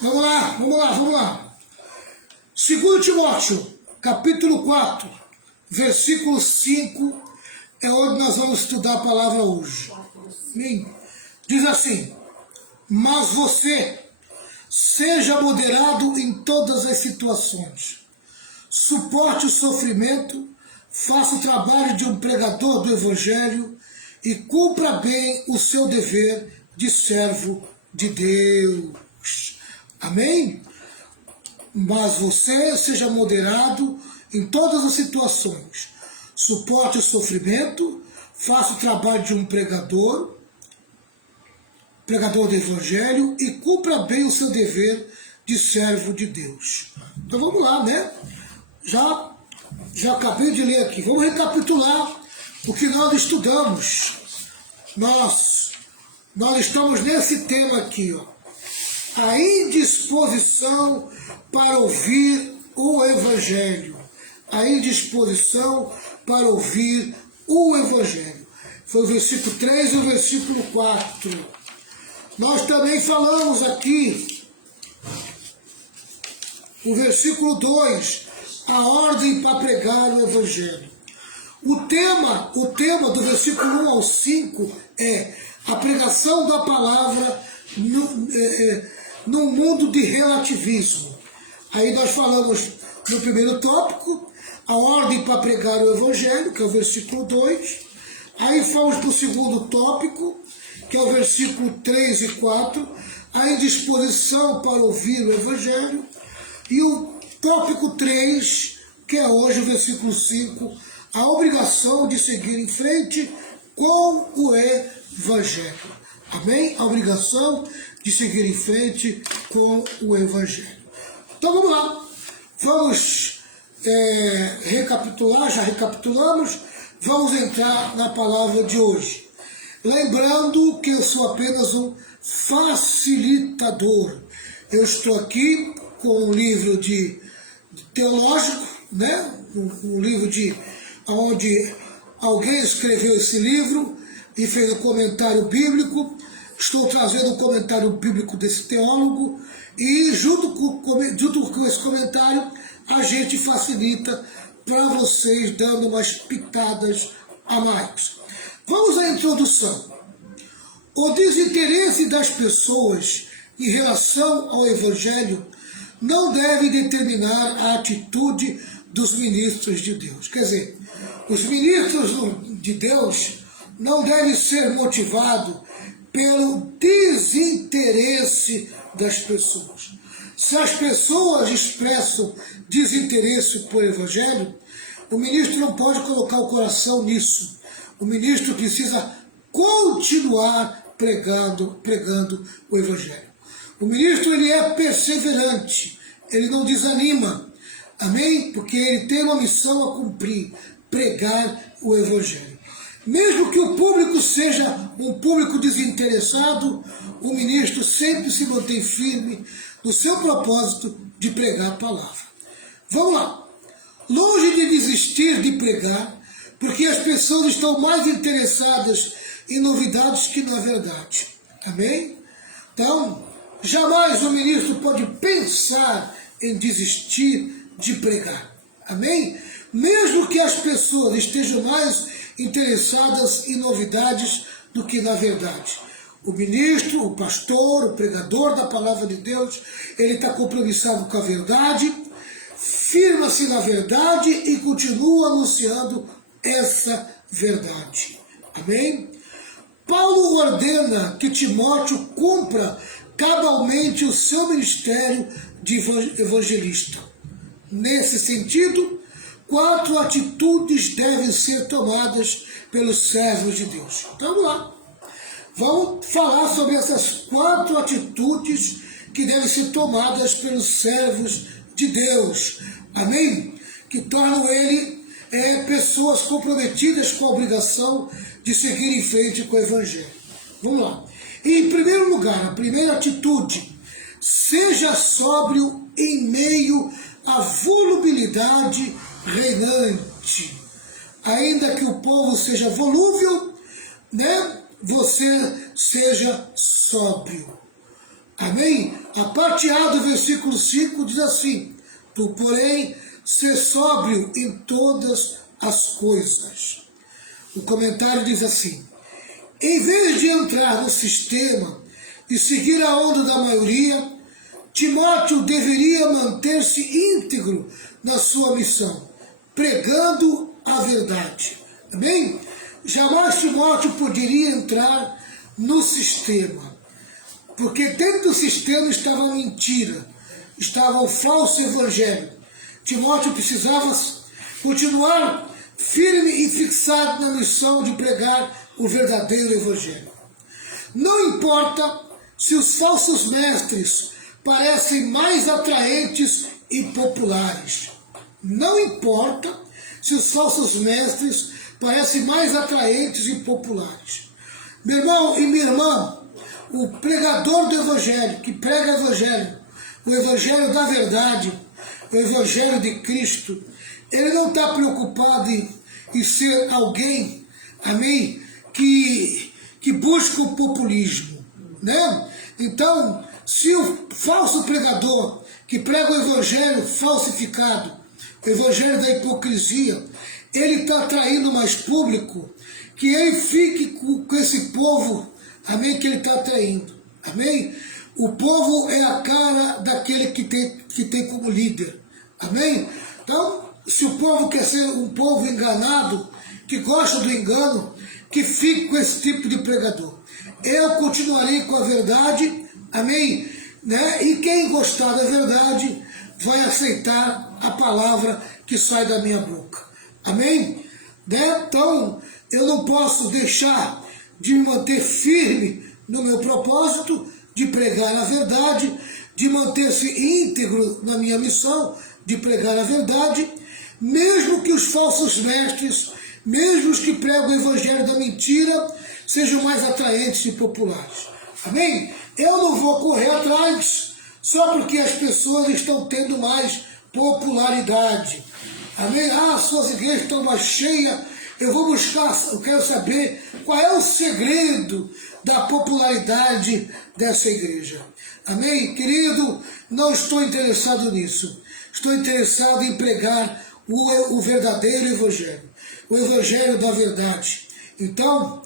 Vamos lá. 2 Timóteo, capítulo 4, versículo 5, é onde nós vamos estudar a palavra hoje. Diz assim: mas você seja moderado em todas as situações, suporte o sofrimento, faça o trabalho de um pregador do Evangelho e cumpra bem o seu dever de servo de Deus. Amém? Mas você seja moderado em todas as situações, suporte o sofrimento, faça o trabalho de um pregador do Evangelho e cumpra bem o seu dever de servo de Deus. Então vamos lá, né? Já acabei de ler aqui. Vamos recapitular o que nós estudamos. Nós estamos nesse tema aqui, ó. A indisposição para ouvir o Evangelho. A indisposição para ouvir o Evangelho. Foi o versículo 3 e o versículo 4. Nós também falamos aqui, o versículo 2, a ordem para pregar o Evangelho. O tema do versículo 1 ao 5 é a pregação da palavra num mundo de relativismo. Aí nós falamos no primeiro tópico, a ordem para pregar o Evangelho, que é o versículo 2. Aí fomos para o segundo tópico, que é o versículo 3 e 4, a indisposição para ouvir o Evangelho. E o tópico 3, que é hoje o versículo 5, a obrigação de seguir em frente com o Evangelho. Amém? A obrigação de seguir em frente com o Evangelho. Então vamos lá. Vamos recapitular, já recapitulamos. Vamos entrar na palavra de hoje. Lembrando que eu sou apenas um facilitador. Eu estou aqui com um livro teológico, né? Um livro onde alguém escreveu esse livro e fez um comentário bíblico. Estou trazendo um comentário bíblico desse teólogo e junto com esse comentário a gente facilita para vocês, dando umas pitadas a mais. Vamos à introdução. O desinteresse das pessoas em relação ao Evangelho não deve determinar a atitude dos ministros de Deus. Quer dizer, os ministros de Deus não devem ser motivados pelo desinteresse das pessoas. Se as pessoas expressam desinteresse por Evangelho, o ministro não pode colocar o coração nisso. O ministro precisa continuar pregando o Evangelho. O ministro ele é perseverante, ele não desanima, amém? Porque ele tem uma missão a cumprir, pregar o Evangelho. Mesmo que o público seja um público desinteressado, o ministro sempre se mantém firme no seu propósito de pregar a palavra. Vamos lá. Longe de desistir de pregar, porque as pessoas estão mais interessadas em novidades que na verdade. Amém? Então, jamais o ministro pode pensar em desistir de pregar. Amém? Mesmo que as pessoas estejam mais interessadas em novidades do que na verdade. O ministro, o pastor, o pregador da palavra de Deus, ele está compromissado com a verdade, firma-se na verdade e continua anunciando essa verdade. Amém? Paulo ordena que Timóteo cumpra cabalmente o seu ministério de evangelista. Nesse sentido, 4 atitudes devem ser tomadas pelos servos de Deus. Então vamos lá. Vamos falar sobre essas 4 atitudes que devem ser tomadas pelos servos de Deus. Amém? Que tornam ele pessoas comprometidas com a obrigação de seguir em frente com o Evangelho. Vamos lá. Em primeiro lugar, a primeira atitude, seja sóbrio em meio à volubilidade reinante. Ainda que o povo seja volúvel, né? Você seja sóbrio. Amém? A parte A do versículo 5 diz assim: tu, porém, ser sóbrio em todas as coisas. O comentário diz assim: em vez de entrar no sistema e seguir a onda da maioria, Timóteo deveria manter-se íntegro na sua missão, pregando a verdade. Amém? Jamais Timóteo poderia entrar no sistema, porque dentro do sistema estava a mentira, estava o falso evangelho. Timóteo precisava continuar firme e fixado na missão de pregar o verdadeiro evangelho. Não importa se os falsos mestres parecem mais atraentes e populares. Não importa se os falsos mestres parecem mais atraentes e populares. Meu irmão e minha irmã, o pregador do evangelho, que prega o evangelho da verdade, o evangelho de Cristo, ele não está preocupado em ser alguém, amém, que busca o populismo, né? Então, se o falso pregador que prega o evangelho falsificado, o evangelho da hipocrisia, ele está atraindo mais público, que ele fique com esse povo, amém, que ele está atraindo, amém? O povo é a cara daquele que tem como líder, amém? Então, se o povo quer ser um povo enganado, que gosta do engano, que fique com esse tipo de pregador. Eu continuarei com a verdade, amém? Né? E quem gostar da verdade vai aceitar a palavra que sai da minha boca, amém? Né? Então, eu não posso deixar de me manter firme no meu propósito de pregar a verdade, de manter-se íntegro na minha missão de pregar a verdade, mesmo que os falsos mestres, mesmo os que pregam o evangelho da mentira, sejam mais atraentes e populares. Amém? Eu não vou correr atrás só porque as pessoas estão tendo mais popularidade. Amém? Ah, suas igrejas estão mais cheias. Eu vou buscar, eu quero saber qual é o segredo da popularidade dessa igreja. Amém? Querido, não estou interessado nisso. Estou interessado em pregar o verdadeiro evangelho, o evangelho da verdade. Então,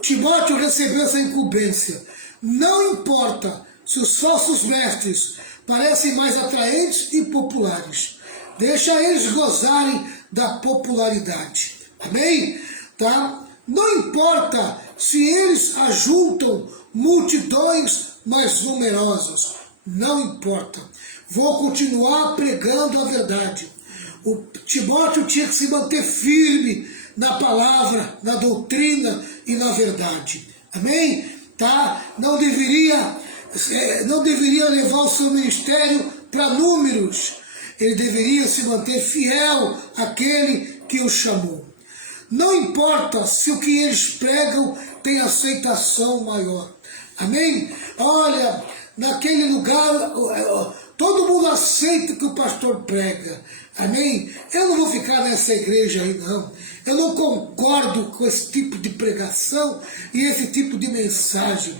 Timóteo recebeu essa incumbência. Não importa se os falsos mestres parecem mais atraentes e populares. Deixa eles gozarem da popularidade. Amém? Tá? Não importa se eles ajuntam multidões mais numerosas. Não importa. Vou continuar pregando a verdade. O Timóteo tinha que se manter firme na palavra, na doutrina e na verdade. Amém? Tá? Não deveria levar o seu ministério para números. Ele deveria se manter fiel àquele que o chamou. Não importa se o que eles pregam tem aceitação maior. Amém? Olha, naquele lugar, todo mundo aceita o que o pastor prega. Amém? Eu não vou ficar nessa igreja aí, não. Eu não concordo com esse tipo de pregação e esse tipo de mensagem.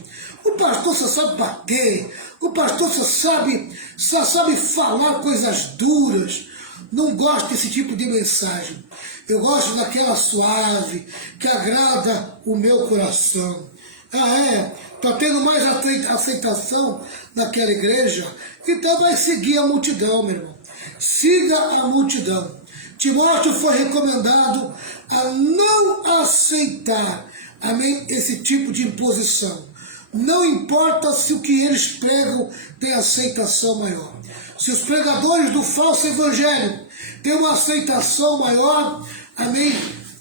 O pastor só sabe bater. O pastor só sabe falar coisas duras. Não gosto desse tipo de mensagem. Eu gosto daquela suave, que agrada o meu coração. Ah, é? Está tendo mais aceitação naquela igreja? Então vai seguir a multidão, meu irmão. Siga a multidão. Timóteo foi recomendado a não aceitar, amém, esse tipo de imposição. Não importa se o que eles pregam tem aceitação maior. Se os pregadores do falso evangelho têm uma aceitação maior, amém,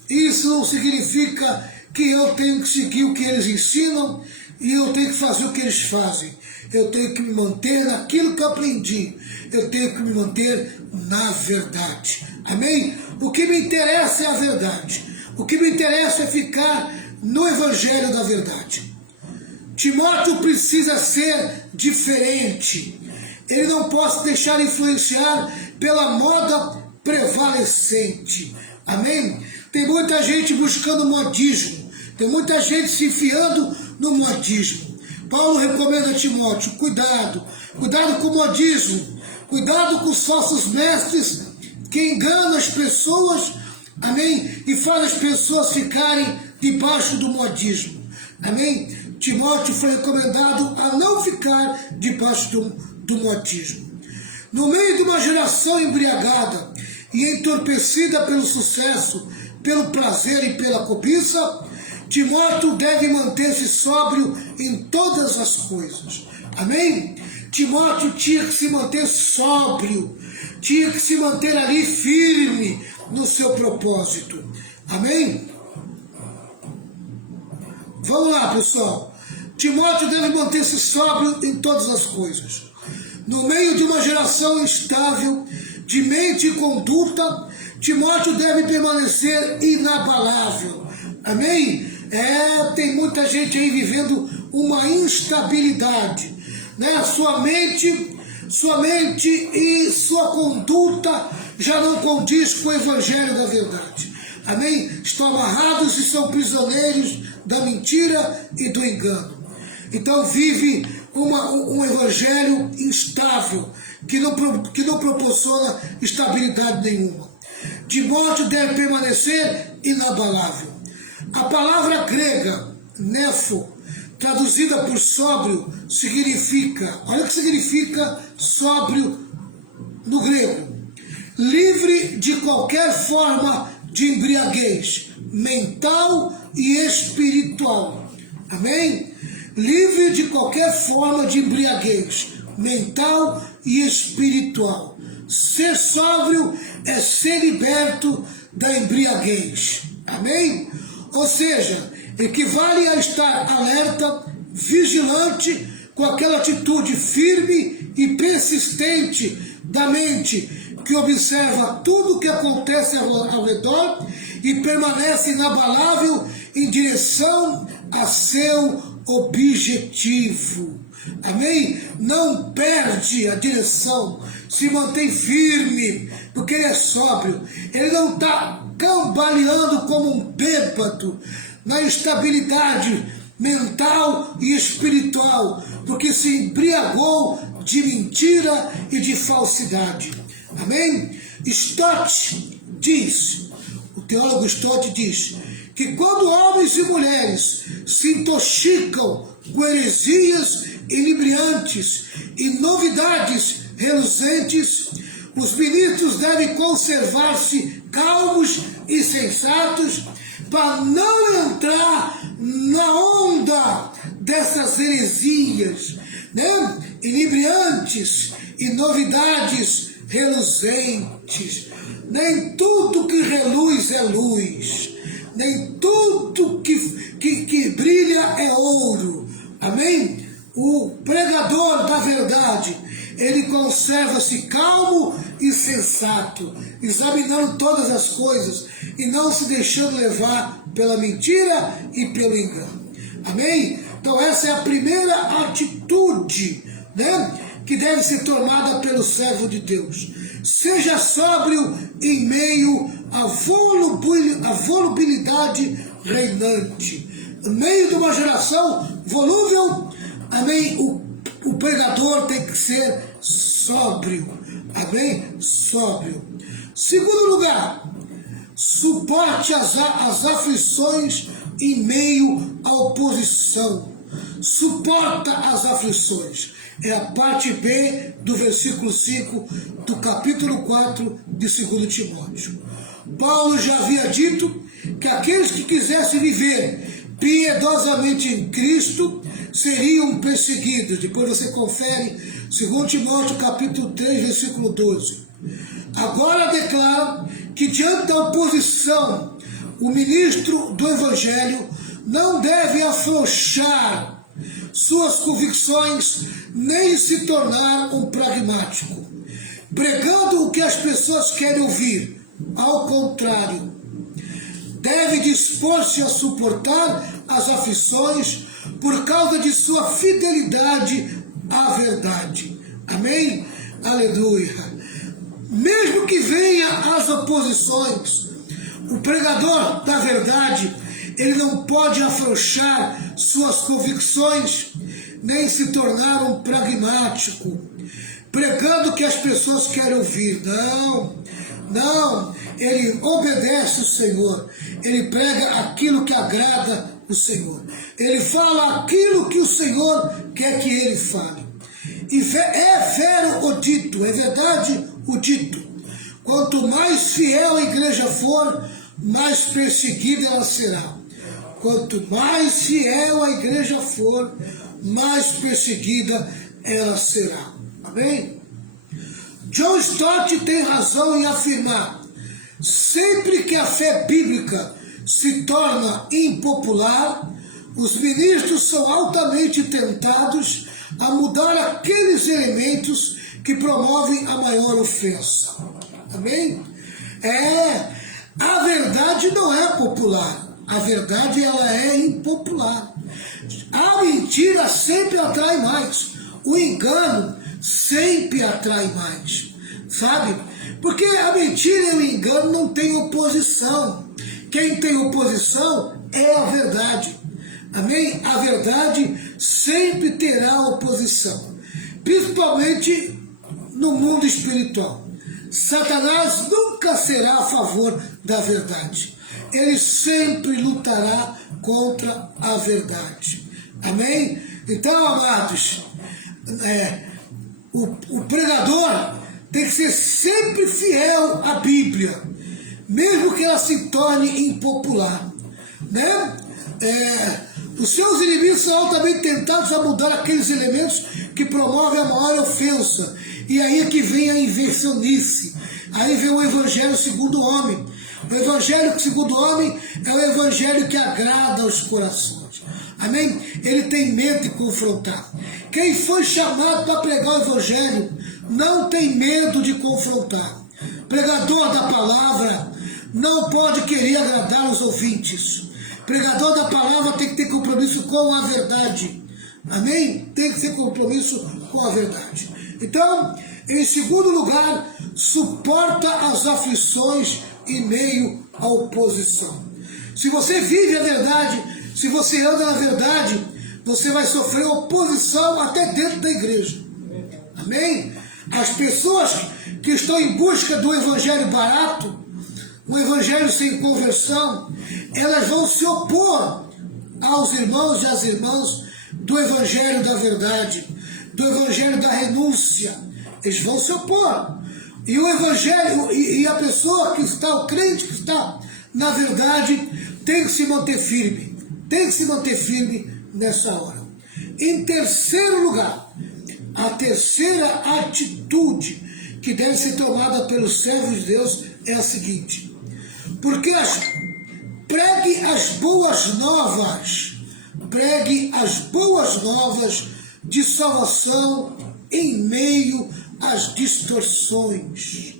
isso não significa que eu tenho que seguir o que eles ensinam e eu tenho que fazer o que eles fazem. Eu tenho que me manter naquilo que eu aprendi. Eu tenho que me manter na verdade. Amém? O que me interessa é a verdade. O que me interessa é ficar no evangelho da verdade. Timóteo precisa ser diferente. Ele não pode deixar influenciar pela moda prevalecente. Amém? Tem muita gente buscando modismo. Tem muita gente se enfiando no modismo. Paulo recomenda a Timóteo, cuidado, Cuidado com o modismo. Cuidado com os falsos mestres que enganam as pessoas, amém? E fazem as pessoas ficarem debaixo do modismo, amém? Timóteo foi recomendado a não ficar debaixo do modismo. No meio de uma geração embriagada e entorpecida pelo sucesso, pelo prazer e pela cobiça, Timóteo deve manter-se sóbrio em todas as coisas. Amém? Timóteo tinha que se manter sóbrio, tinha que se manter ali firme no seu propósito. Amém? Vamos lá, pessoal. Timóteo deve manter-se sóbrio em todas as coisas. No meio de uma geração instável de mente e conduta, Timóteo deve permanecer inabalável. Amém? Tem muita gente aí vivendo uma instabilidade, né? Sua mente e sua conduta já não condiz com o evangelho da verdade. Amém? Estão amarrados e são prisioneiros da mentira e do engano. Então vive um evangelho instável, que não proporciona estabilidade nenhuma. Timóteo deve permanecer inabalável. A palavra grega, nefo, traduzida por sóbrio, significa, olha o que significa sóbrio no grego: livre de qualquer forma de embriaguez, mental e espiritual. Amém? Livre de qualquer forma de embriaguez, mental e espiritual. Ser sóbrio é ser liberto da embriaguez. Amém? Ou seja, equivale a estar alerta, vigilante, com aquela atitude firme e persistente da mente que observa tudo o que acontece ao redor e permanece inabalável em direção a seu objetivo. Amém? Não perde a direção, se mantém firme, porque ele é sóbrio. Ele não está cambaleando como um bêbado na instabilidade mental e espiritual, porque se embriagou de mentira e de falsidade. Amém? Stott diz, o teólogo Stott diz, que quando homens e mulheres se intoxicam com heresias inebriantes e novidades reluzentes, os ministros devem conservar-se calmos e sensatos para não entrar na onda dessas heresias, né? Inebriantes e novidades reluzentes. Nem tudo que reluz é luz, nem tudo que brilha é ouro. Amém? O pregador da verdade, ele conserva-se calmo e sensato, examinando todas as coisas e não se deixando levar pela mentira e pelo engano. Amém? Então essa é a primeira atitude, né, que deve ser tomada pelo servo de Deus. Seja sóbrio em meio à volubilidade reinante. No meio de uma geração volúvel, amém, o pregador tem que ser sóbrio. Amém? Sóbrio. Segundo lugar, suporte as aflições em meio à oposição. Suporta as aflições. É a parte B do versículo 5 do capítulo 4 de 2 Timóteo. Paulo já havia dito que aqueles que quisessem viver piedosamente em Cristo seriam perseguidos. Depois você confere 2 Timóteo capítulo 3, versículo 12. Agora declara que diante da oposição, o ministro do Evangelho não deve afrouxar suas convicções nem se tornar um pragmático, pregando o que as pessoas querem ouvir. Ao contrário, deve dispor-se a suportar as aflições por causa de sua fidelidade à verdade. Amém? Aleluia. Mesmo que venha as oposições, o pregador da verdade, ele não pode afrouxar suas convicções, nem se tornar um pragmático, pregando o que as pessoas querem ouvir. Não, não, ele obedece o Senhor, ele prega aquilo que agrada o Senhor, ele fala aquilo que o Senhor quer que ele fale. E é vero o dito, é verdade o dito: quanto mais fiel a igreja for, mais perseguida ela será. Quanto mais fiel a igreja for, mais perseguida ela será. Amém? John Stott tem razão em afirmar: sempre que a fé bíblica se torna impopular, os ministros são altamente tentados a mudar aqueles elementos que promovem a maior ofensa. Amém? A verdade não é popular. A verdade, ela é impopular. A mentira sempre atrai mais. O engano sempre atrai mais. Sabe? Porque a mentira e o engano não têm oposição. Quem tem oposição é a verdade. Amém? A verdade sempre terá oposição. Principalmente no mundo espiritual. Satanás nunca será a favor da verdade. Ele sempre lutará contra a verdade. Amém? Então, amados, o pregador tem que ser sempre fiel à Bíblia, mesmo que ela se torne impopular. Né? Os seus inimigos são altamente tentados a mudar aqueles elementos que promovem a maior ofensa. E aí é que vem a inversões. Aí vem o evangelho segundo o homem. O evangelho segundo o homem é o evangelho que agrada aos corações. Amém? Ele tem medo de confrontar. Quem foi chamado para pregar o evangelho não tem medo de confrontar. Pregador da palavra não pode querer agradar os ouvintes. Pregador da palavra tem que ter compromisso com a verdade. Amém? Tem que ter compromisso com a verdade. Então, em segundo lugar, suporta as aflições em meio à oposição. Se você vive a verdade, se você anda na verdade, você vai sofrer oposição até dentro da igreja. Amém? As pessoas que estão em busca do evangelho barato, um evangelho sem conversão, elas vão se opor aos irmãos e às irmãs do evangelho da verdade, do evangelho da renúncia. Eles vão se opor. E o evangelho, e a pessoa que está, o crente que está na verdade, tem que se manter firme. Tem que se manter firme nessa hora. Em terceiro lugar, a terceira atitude que deve ser tomada pelos servos de Deus é a seguinte: pregue as boas novas, pregue as boas novas de salvação em meio às distorções.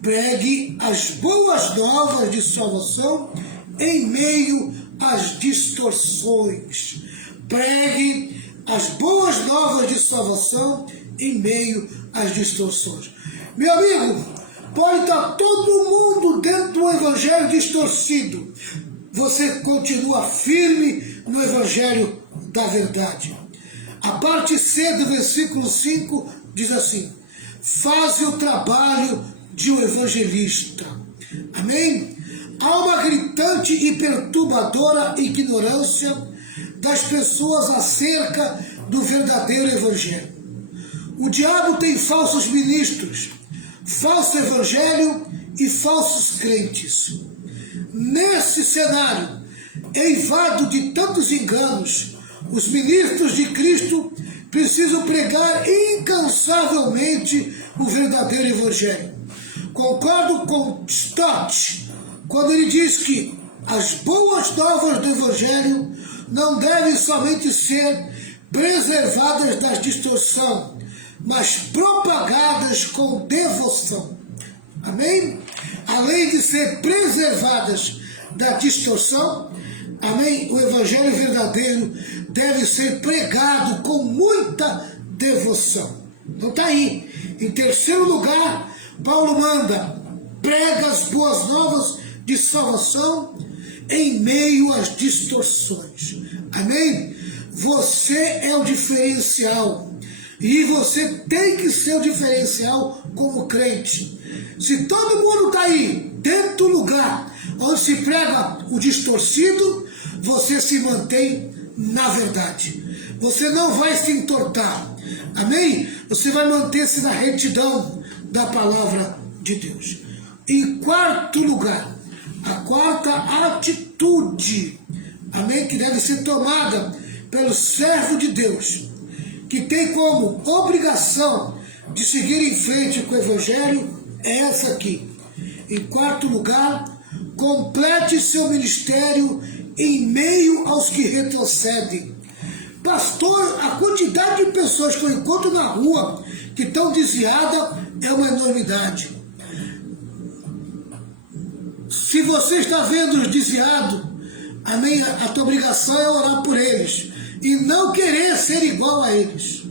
Pregue as boas novas de salvação em meio às distorções. Pregue as boas novas de salvação em meio às distorções. Meu amigo, pode estar todo mundo dentro do evangelho distorcido. Você continua firme no evangelho da verdade. A parte C do versículo 5 diz assim: faze o trabalho de um evangelista. Amém? Há uma gritante e perturbadora ignorância das pessoas acerca do verdadeiro evangelho. O diabo tem falsos ministros, falso evangelho e falsos crentes. Nesse cenário, eivado de tantos enganos, os ministros de Cristo precisam pregar incansavelmente o verdadeiro evangelho. Concordo com Stott quando ele diz que as boas novas do evangelho não devem somente ser preservadas da distorção, mas propagadas com devoção. Amém? Além de ser preservadas da distorção, amém? O evangelho verdadeiro deve ser pregado com muita devoção. Então está aí. Em terceiro lugar, Paulo manda: prega as boas novas de salvação em meio às distorções. Amém? Você é o diferencial. E você tem que ser o diferencial como crente. Se todo mundo está aí, dentro do lugar onde se prega o distorcido, você se mantém na verdade. Você não vai se entortar. Amém? Você vai manter-se na retidão da palavra de Deus. Em quarto lugar, a quarta atitude, amém, que deve ser tomada pelo servo de Deus, que tem como obrigação de seguir em frente com o Evangelho, é essa aqui. Em quarto lugar, complete seu ministério em meio aos que retrocedem. Pastor, a quantidade de pessoas que eu encontro na rua que estão desviadas é uma enormidade. Se você está vendo os desviados, amém, a tua obrigação é orar por eles e não querer ser igual a eles.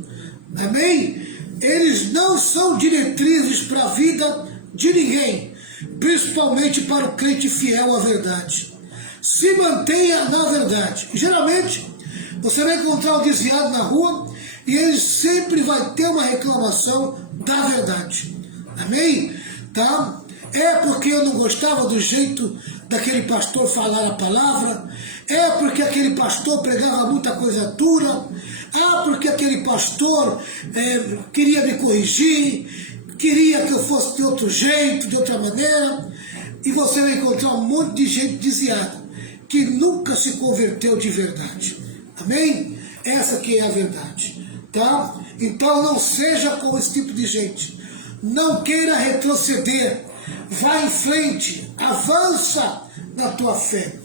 Amém? Eles não são diretrizes para a vida de ninguém, principalmente para o crente fiel à verdade. Se mantenha na verdade. Geralmente, você vai encontrar o desviado na rua e ele sempre vai ter uma reclamação da verdade. Amém? Tá? É porque eu não gostava do jeito daquele pastor falar a palavra, é porque aquele pastor pregava muita coisa dura, porque aquele pastor queria me corrigir, queria que eu fosse de outro jeito, de outra maneira, e você vai encontrar um monte de gente desviada, que nunca se converteu de verdade. Amém? Essa que é a verdade. Tá? Então não seja como esse tipo de gente. Não queira retroceder. Vá em frente. Avança na tua fé.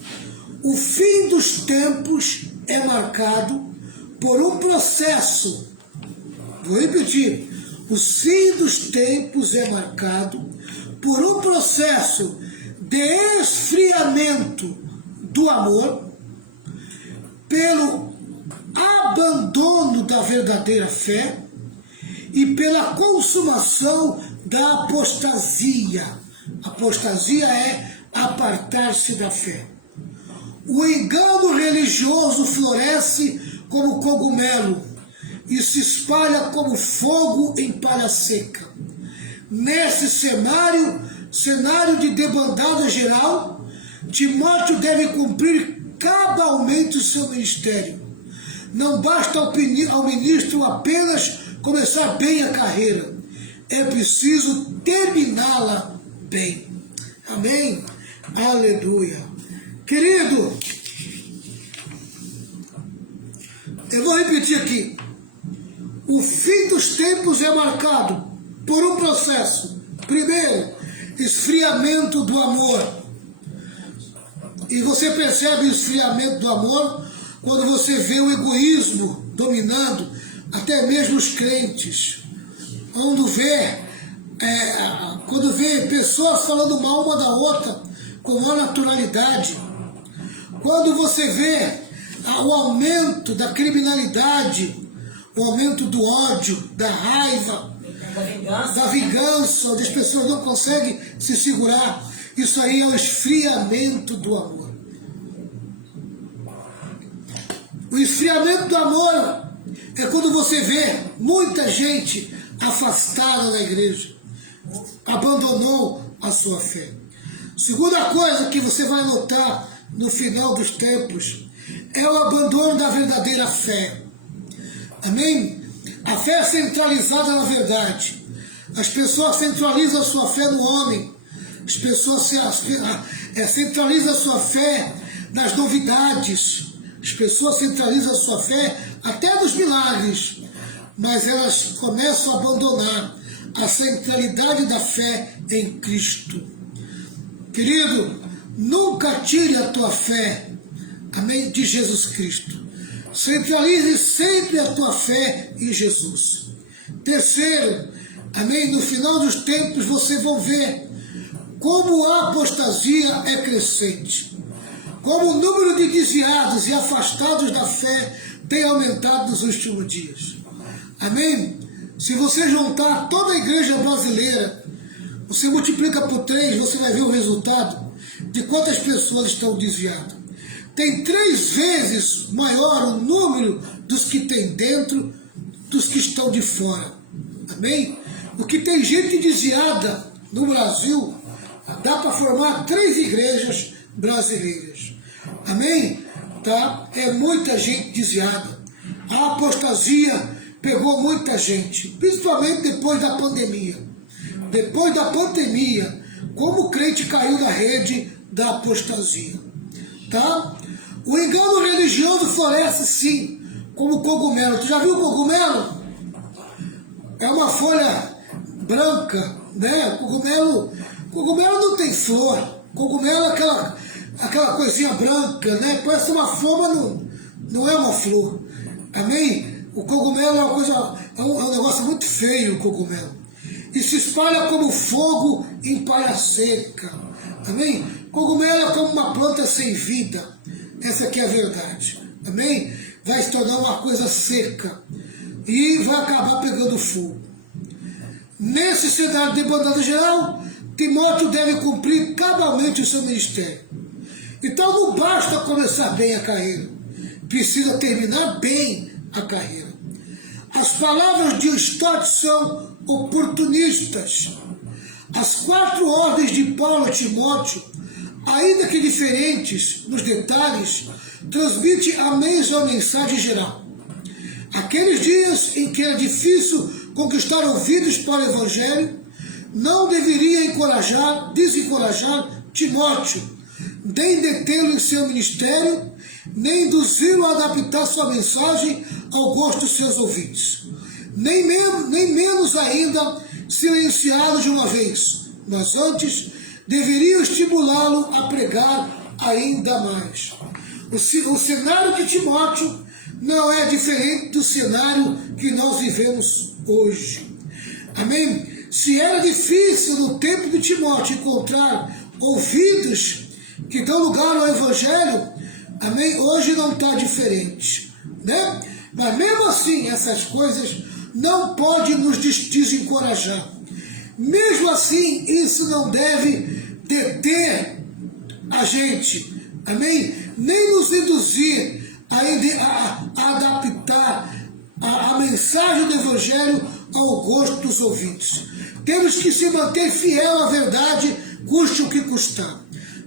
O fim dos tempos é marcado por um processo. Vou repetir. O fim dos tempos é marcado por um processo de esfriamento do amor, pelo abandono da verdadeira fé e pela consumação da apostasia. Apostasia é apartar-se da fé. O engano religioso floresce como cogumelo e se espalha como fogo em palha seca. Nesse cenário de debandada geral, Timóteo deve cumprir cabalmente o seu ministério. Não basta ao ministro apenas começar bem a carreira, é preciso terminá-la bem. Amém? Aleluia. Querido, eu vou repetir aqui. O fim dos tempos é marcado por um processo. Primeiro, esfriamento do amor. E você percebe o esfriamento do amor quando você vê o egoísmo dominando até mesmo os crentes. Quando vê pessoas falando mal uma da outra com maior naturalidade. Quando você vê o aumento da criminalidade, o aumento do ódio, da raiva, da vingança, onde as pessoas não conseguem se segurar. Isso aí é o esfriamento do amor. O esfriamento do amor é quando você vê muita gente afastada da igreja, abandonou a sua fé. Segunda coisa que você vai notar no final dos tempos é o abandono da verdadeira fé. Amém? A fé é centralizada na verdade. As pessoas centralizam a sua fé no homem. As pessoas centralizam a sua fé nas novidades. As pessoas centralizam a sua fé até nos milagres. Mas elas começam a abandonar a centralidade da fé em Cristo. Querido, nunca tire a tua fé, amém, de Jesus Cristo. Centralize sempre a tua fé em Jesus. Terceiro, amém, no final dos tempos vocês vão ver como a apostasia é crescente, como o número de desviados e afastados da fé tem aumentado nos últimos dias. Amém? Se você juntar toda a igreja brasileira, você multiplica por 3, você vai ver o resultado de quantas pessoas estão desviadas. tem 3 vezes maior o número dos que tem dentro dos que estão de fora. Amém? Porque tem gente desviada no Brasil, dá para formar 3 igrejas brasileiras. Amém? Tá? É muita gente desviada. A apostasia pegou muita gente, principalmente depois da pandemia. Depois da pandemia, como o crente caiu na rede da apostasia. Tá? O engano religioso floresce sim, como cogumelo. Tu já viu cogumelo? É uma folha branca, né? Cogumelo não tem flor. Cogumelo é aquela coisinha branca, né? Parece uma flor, mas não é uma flor. Amém? O cogumelo é uma coisa, é um negócio muito feio, o cogumelo. E se espalha como fogo em palha seca. Amém? Cogumelo é como uma planta sem vida. Essa aqui é a verdade. Amém? Vai se tornar uma coisa seca. E vai acabar pegando fogo. Nesse cenário de bandada geral, Timóteo deve cumprir cabalmente o seu ministério. Então não basta começar bem a carreira. Precisa terminar bem a carreira. As palavras de Stott são oportunistas. As 4 ordens de Paulo a Timóteo, ainda que diferentes nos detalhes, transmitem a mesma mensagem geral. Aqueles dias em que era difícil conquistar ouvidos para o Evangelho, não deveria desencorajar Timóteo, nem detê-lo em seu ministério, nem induzi-lo a adaptar sua mensagem ao gosto dos seus ouvintes. Nem menos ainda silenciá-lo de uma vez, mas antes deveriam estimulá-lo a pregar ainda mais. O cenário de Timóteo não é diferente do cenário que nós vivemos hoje. Amém? Se era difícil no tempo de Timóteo encontrar ouvidos que dão lugar ao Evangelho, amém? Hoje não está diferente, né? Mas mesmo assim, essas coisas não podem nos desencorajar. Mesmo assim, isso não deve deter a gente, amém? Nem nos induzir a adaptar a mensagem do Evangelho ao gosto dos ouvintes. Temos que se manter fiel à verdade, custe o que custar.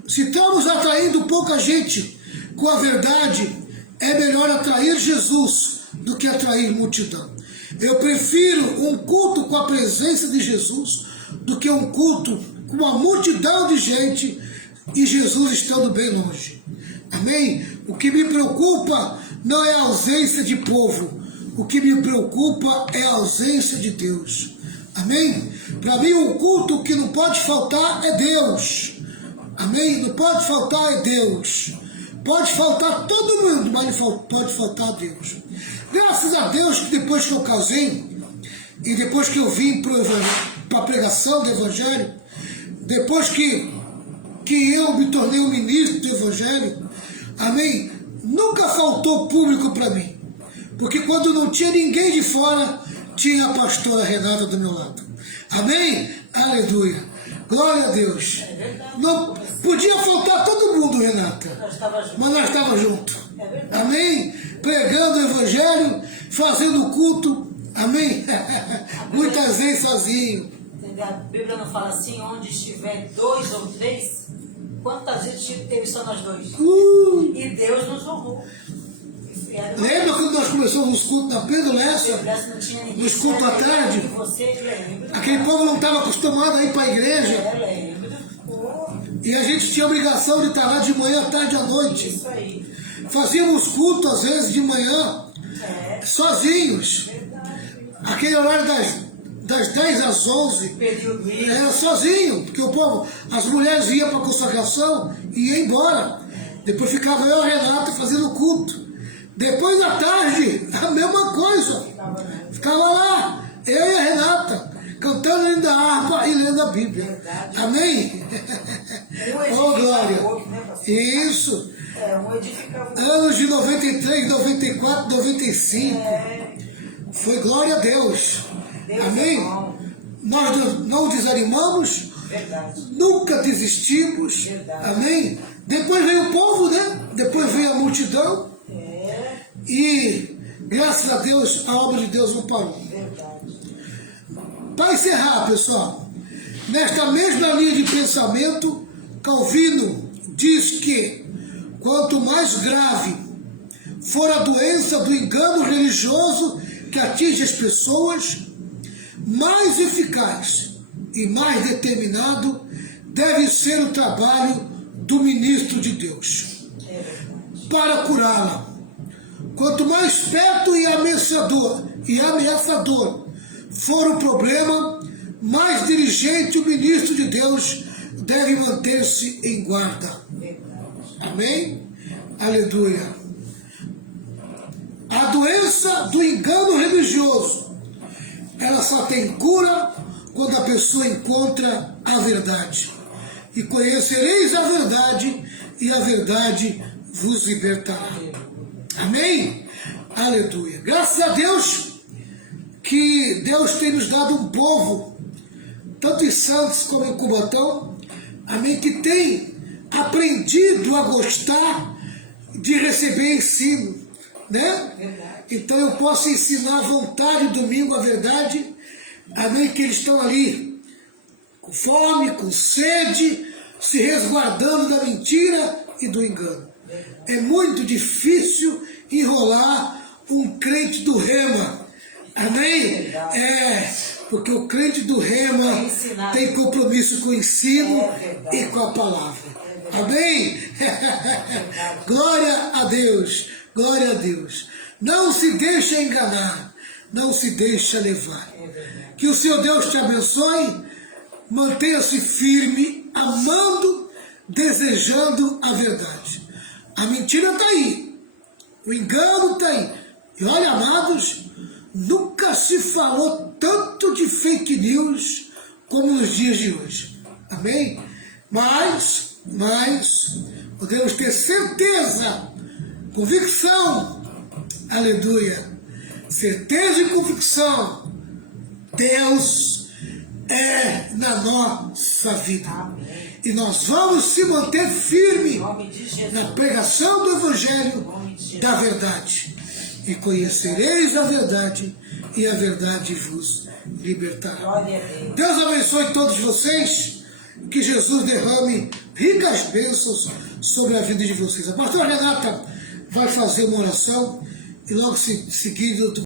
Se estamos atraindo pouca gente com a verdade, é melhor atrair Jesus do que atrair multidão. Eu prefiro um culto com a presença de Jesus do que um culto com uma multidão de gente e Jesus estando bem longe. Amém? O que me preocupa não é a ausência de povo. O que me preocupa é a ausência de Deus. Amém? Para mim, o culto que não pode faltar é Deus. Amém? Não pode faltar é Deus. Pode faltar todo mundo, mas não pode faltar Deus. Graças a Deus que depois que eu casei e depois que eu vim para a pregação do Evangelho, depois que eu me tornei um ministro do Evangelho, amém? Nunca faltou público para mim. Porque quando não tinha ninguém de fora, tinha a pastora Renata do meu lado. Amém? Aleluia. Glória a Deus. Não podia faltar todo mundo, Renata. Mas nós estávamos juntos. Amém? Pregando o Evangelho, fazendo culto. Amém? Muitas vezes sozinho. A Bíblia não fala assim, onde estiver 2 ou 3, quantas vezes teve só nós 2? E Deus nos honrou. Lembra quando nós começamos os cultos na Pedro Lessa? Nos cultos à tarde? Aquele povo não estava acostumado a ir para a igreja. E a gente tinha a obrigação de estar lá de manhã, à tarde e à noite. Isso aí. Fazíamos culto, às vezes, de manhã, sozinhos. Aquele horário das 10 às 11, era sozinho, porque o povo, as mulheres iam para a consagração e iam embora. Depois ficava eu e a Renata fazendo culto. Depois da tarde, a mesma coisa. Ficava lá, eu e a Renata, cantando lendo a harpa e lendo a Bíblia. Amém? Oh, glória. Isso. Anos de 93, 94, 95. Foi glória a Deus. Amém? Nós não desanimamos, Verdade. Nunca desistimos. Verdade. Amém? Depois veio o povo, né? Depois veio a multidão. E, graças a Deus, a obra de Deus não parou. Verdade. Para encerrar, pessoal, nesta mesma linha de pensamento, Calvino diz que quanto mais grave for a doença do engano religioso que atinge as pessoas, mais eficaz e mais determinado deve ser o trabalho do ministro de Deus para curá-la. Quanto mais perto e ameaçador for o problema, mais diligente o ministro de Deus deve manter-se em guarda. Amém? Aleluia. A doença do engano religioso, ela só tem cura quando a pessoa encontra a verdade. E conhecereis a verdade, e a verdade vos libertará. Amém? Aleluia. Graças a Deus que Deus tem nos dado um povo, tanto em Santos como em Cubatão, amém, que tem aprendido a gostar de receber ensino, né? Então eu posso ensinar à vontade domingo a verdade, amém, que eles estão ali com fome, com sede, se resguardando da mentira e do engano. É muito difícil enrolar um crente do Rema, amém? Porque o crente do Rema tem compromisso com o ensino e com a palavra, amém? Glória a Deus, glória a Deus. Não se deixa enganar, não se deixa levar. Que o Senhor Deus te abençoe, mantenha-se firme, amando, desejando a verdade. A mentira está aí, o engano está aí. E olha, amados, nunca se falou tanto de fake news como nos dias de hoje. Amém? Mas podemos ter certeza, convicção, aleluia, certeza e convicção, Deus é na nossa vida. Amém. E nós vamos se manter firme na pregação do Evangelho da verdade. E conhecereis a verdade, e a verdade vos libertará. Deus abençoe todos vocês, que Jesus derrame ricas bênçãos sobre a vida de vocês. A pastora Renata vai fazer uma oração, e logo seguido